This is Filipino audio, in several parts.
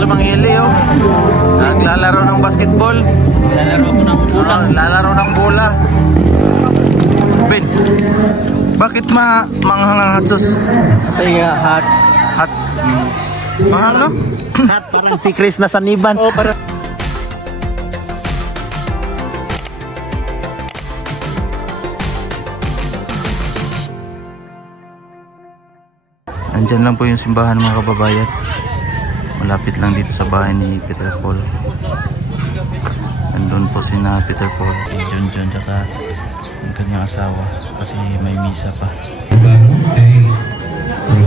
sa Manghili, oh. Naglalaro ng basketball. Lalaro ako ng bola. Lalaro ng bola. Ben, bakit manghangang hatsos? Kasi hot. Hot. Mahal, no? Hot, parang si Chris na saniban. Oh, parang... Andyan lang po yung simbahan, mga kababayan. Malapit lang dito sa bahay ni Peter Paul. Andun po si Peter Paul, si John tsaka ang kanyang asawa kasi may misa pa. Bago kay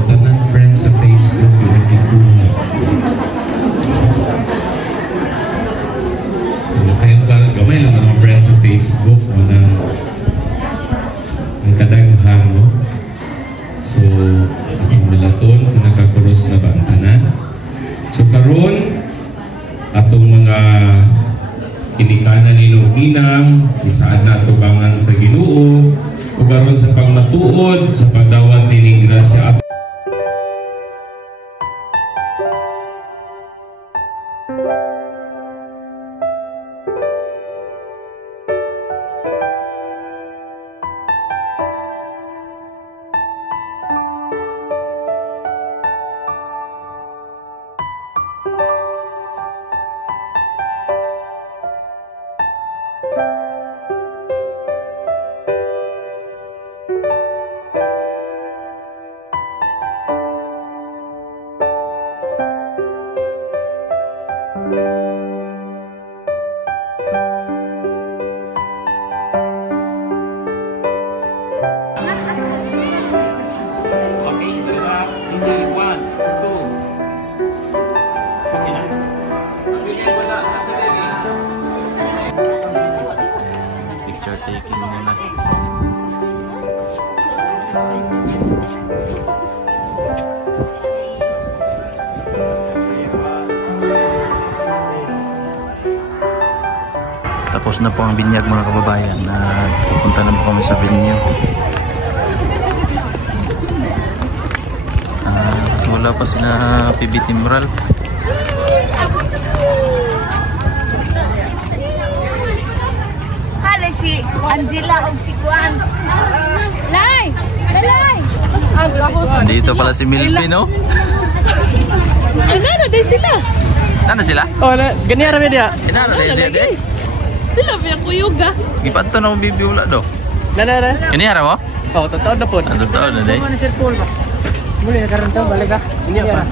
tanan friends sa Facebook yung nagkikuha. So kayo gamay lang mga friends sa Facebook mo na ang kadaghan, no? So ating malaton kung nakakuros na ba ang tanan. So karon atong mga inikanan ni Ginang, isaad na atubangan sa Ginoo, o karon sa pagmatuod, sa pagdawat ni grasya. Picture taking muna. Tapos na po ang binyag, mga kababayan. Pupunta na po kami sa venue. Wala pa sila PB Timral. Si Angela o si Juan. Lai! Lai! Dito pala si Milvin, no? Ano din sila? Nana sila? Oh, ganyan rami dia. Nana dia. Sila biya kuyuga. Sige pa to na bibi ula do. Nana. Kini ara mo? Oh, totoo na po. Totoo na dai. Muli na karon taw balik ka. Ini apa?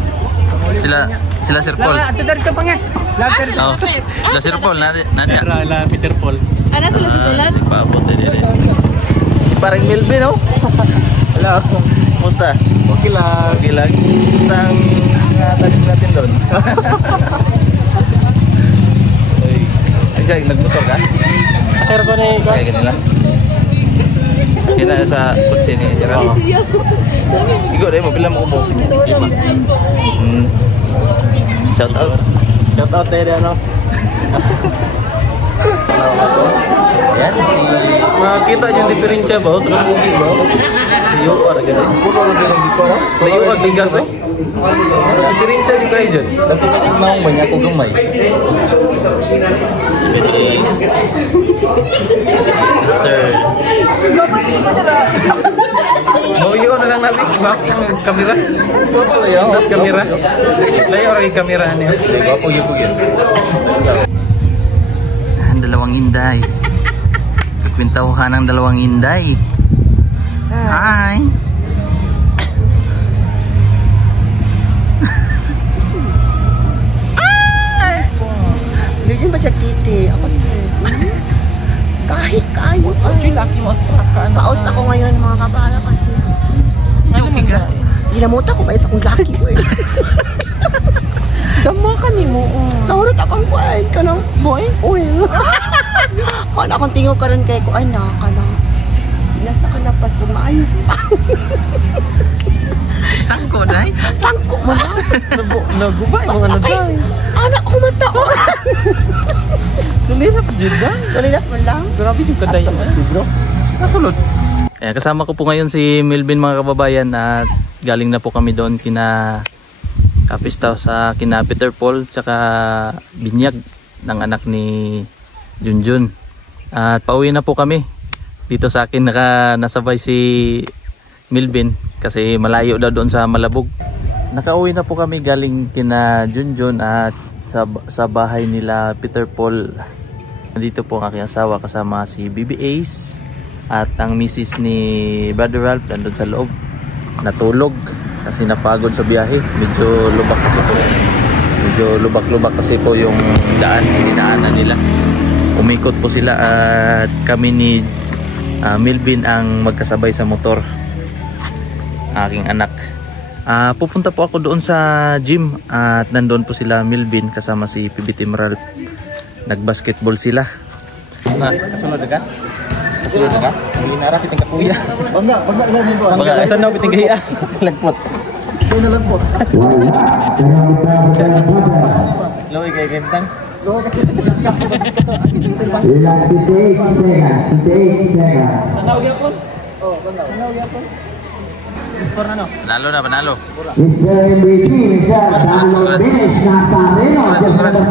Sila Sir Paul. Ato dito pangyas. Oh. Sila Sir Paul nanya. La Peter Paul. Ana sila sa sulat? Paabot din. Si parang Milvin, no? Hello. Kumusta? Okay lang. Okay lang. Kumusta ang tanim natin doon? Ay, siya, nagmotor ka? Pero ko na Sakay ka nila? Sakay na sa kutsi ni Gerald? Igo rin mo, pila mo upo? 5. Shout out. Shout out tayo ano. Yan, makita yung diferensya ba sa kabugi ba? Layo para ganun. Puno lang din ang dito, no? Layo ang bigas eh. Diferensya din kayo dyan. Nagpupunit na akong banyak ako gamay. Sister. Layo na lang nabi ang kamera. Layo. Kamera. Layo ang kamera niya. Gwapo yun po yun. Dalawang inday. Pagkwintauhan ng dalawang inday. Hi. Hindi ba siya titi? Ako sir. Kahit kayo. Laki mo. Paus ako ngayon mga kabala kasi. Joking ka? Ginamuta ko ba isa kong laki ko eh. Dama ka ni mo. Naurot akong kuhain ka ng boy oil. Wala akong tingo ka rin kay ko, ay na, ka lang. Nasa ka na pa so maayos pa. Sangko, day? Sangko mo na. Nagubay mo ano day. Anak ko mata ko. Sulinap dyan day. Sulinap mo lang. Grabe yung kaday. Bro. Nasulod. Kasama ko po ngayon si Milvin, mga kababayan, at galing na po kami doon kina kapistaw sa kina Peter Paul tsaka binyag ng anak ni Junjun. At pauwi na po kami. Dito sa akin nasabay si Milvin kasi malayo daw doon sa Malabog. Nakauwi na po kami galing kina Junjun at sa bahay nila Peter Paul. Dito po ang aking asawa kasama si Bibi Ace at ang misis ni Brother Ralph nandun sa loob. Natulog kasi napagod sa biyahe. Medyo lubak kasi po yung daan, dinaanan nila. Umikot po sila at kami ni Milvin ang magkasabay sa motor. Aking anak. Pupunta po ako doon sa gym at nandoon po sila Milvin kasama si PBT Ralph. Nagbasketball sila. Kasunod ka? Kasunod ka? Hindi narapit ang kakuya. Pagka yan din po. Pagka saan na piting gahiya? Lagpot. Sa'yo na lang po. Loy kay Kentang. Tanaw yapon? Oh, tanaw yapon. Panalo na, panalo. Congrats.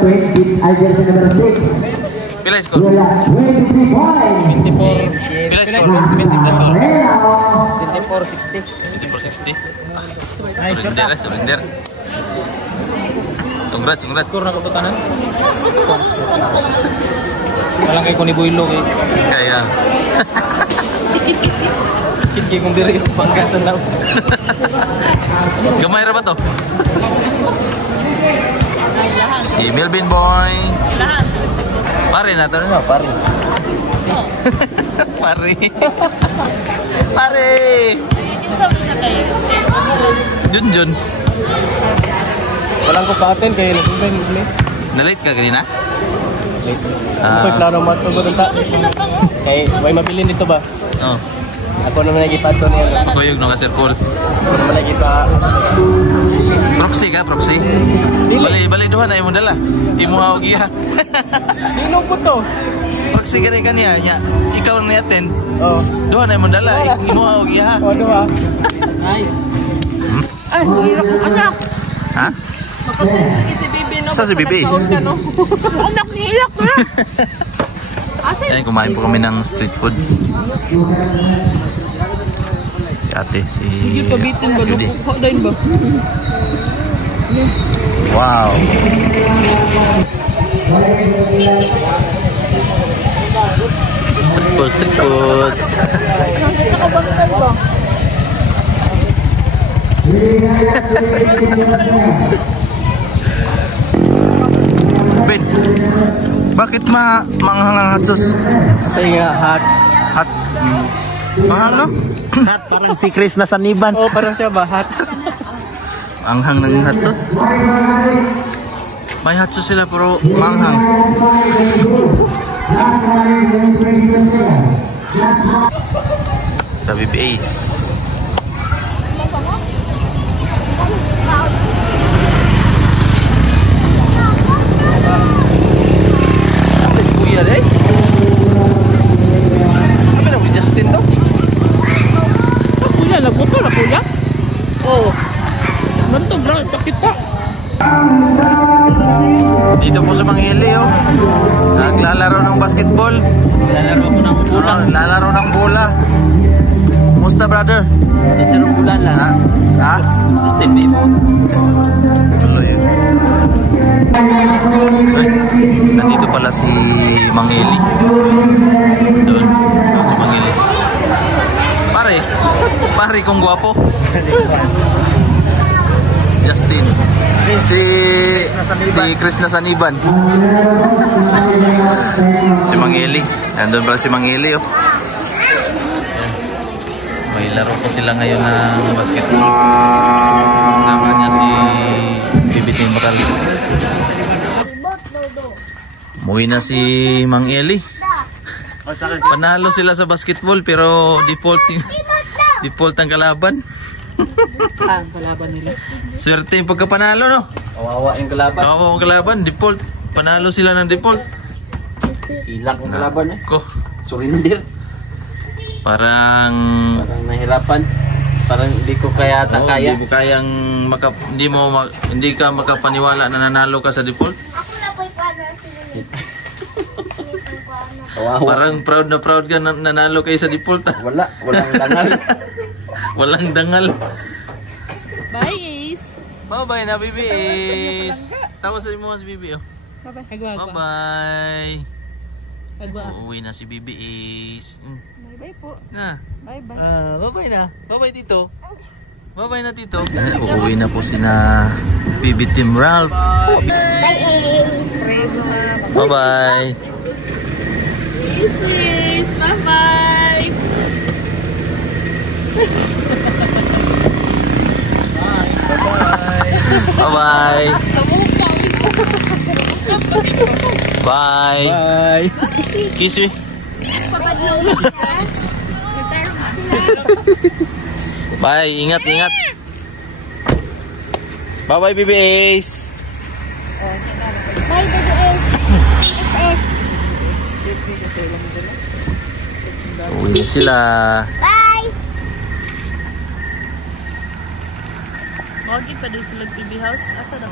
Pila skor? 24. Pila skor? 24-60. 24-60. Surrender. Congrats. Skor na kaputanan. Walang kay Kuni Builo eh. Kaya. Kiki kung diri panggasan lang. Gamay ra ba to? Si Milvin boy. Pare na to no, pare. Pare. Junjun. Walang ko paten kayo na kumben. Na-late ka kanina? Late. Ako'y plano matugod ang ta. Kay, may mabili nito ba? Oo. Ako naman nagipato niya. Ako yung naka circle. Ako naman nagipa. Proxy ka, proxy? Bali duha na imo dala. Imo hawag iya. Ninong po to. Proxy ka rin kaniya. Ikaw ang ni-attend. Oo. Duha na imo dala. Imo hawag iya. O, duha. Nice. Ay, hirap mo anak. Ha? Makasensi si Bibi, no? Saan si Bibi? Anak, nihilak na. Ayan, kumain po kami ng street foods. Si ate, si Hindi pabitin ba? Judy. Nakukadain ba? Wow! Street foods. Nakabantay ba? Ben, bakit manghang ang hatsos? Kasi nga, hot. Hat? Manghang no? Hot, parang si Chris na saniban. Oo, parang siya ba? Hot. Manghang ng hatsos? May hatsos sila pero manghang. Sa BBAs. Eh? Apa nak beli Justin tu? Aku ya lah, betul aku ya. Oh. Bentuk berang tak kita. Dito po sa Manghili oh. Naglalaro ng basketball. Lalaro ng bola. Musta brother? Si Charong Bulan lang. Ha? Justin din. Tuloy yun. Nandito pala si Mang Eli. Doon. Si Mang Eli. Pare kong gwapo. Justin. Si Chris na Saniban. Si Mang Eli. Nandun pala si Mang Eli oh. May laro po sila ngayon ng basketball. Kasama niya si PBT Ralph. Umuwi na si Mang Eli. Panalo sila sa basketball pero default ang kalaban. Ang kalaban nila. Swerte yung pagkapanalo no? Kawawa yung kalaban. Kawawa ang kalaban, default. Panalo sila ng default. Hilak yung kalaban eh. Ko. Surrender. Parang nahirapan. Parang hindi ko kaya Oo, kaya. hindi mo kayang hindi ka makapaniwala na nanalo ka sa default. Kawawa. Parang proud na proud ka na nanalo kayo sa default. Walang dangal. Walang dangal. Bye, Ace. Bye-bye na, Bibi Ace. Tapos sa mo si Bibi, oh. Bye-bye. Bye-bye. Bye-bye. Uuwi na si Bibi Ace. Bye-bye po. Na. Bye-bye. Bye-bye na. Bye-bye, Tito. Bye-bye na, Tito. Uuwi na po sina Bibi Team Ralph. Bye-bye. Ace. Bye-bye. Bye-bye. Bye. Bye. Kiss me. Bye. Ingat, ingat. Bye-bye, Bibi Ace. Bye, Baby Ace. Uwi na sila. Bye! Mawagin pa din sila TV house. Asa na,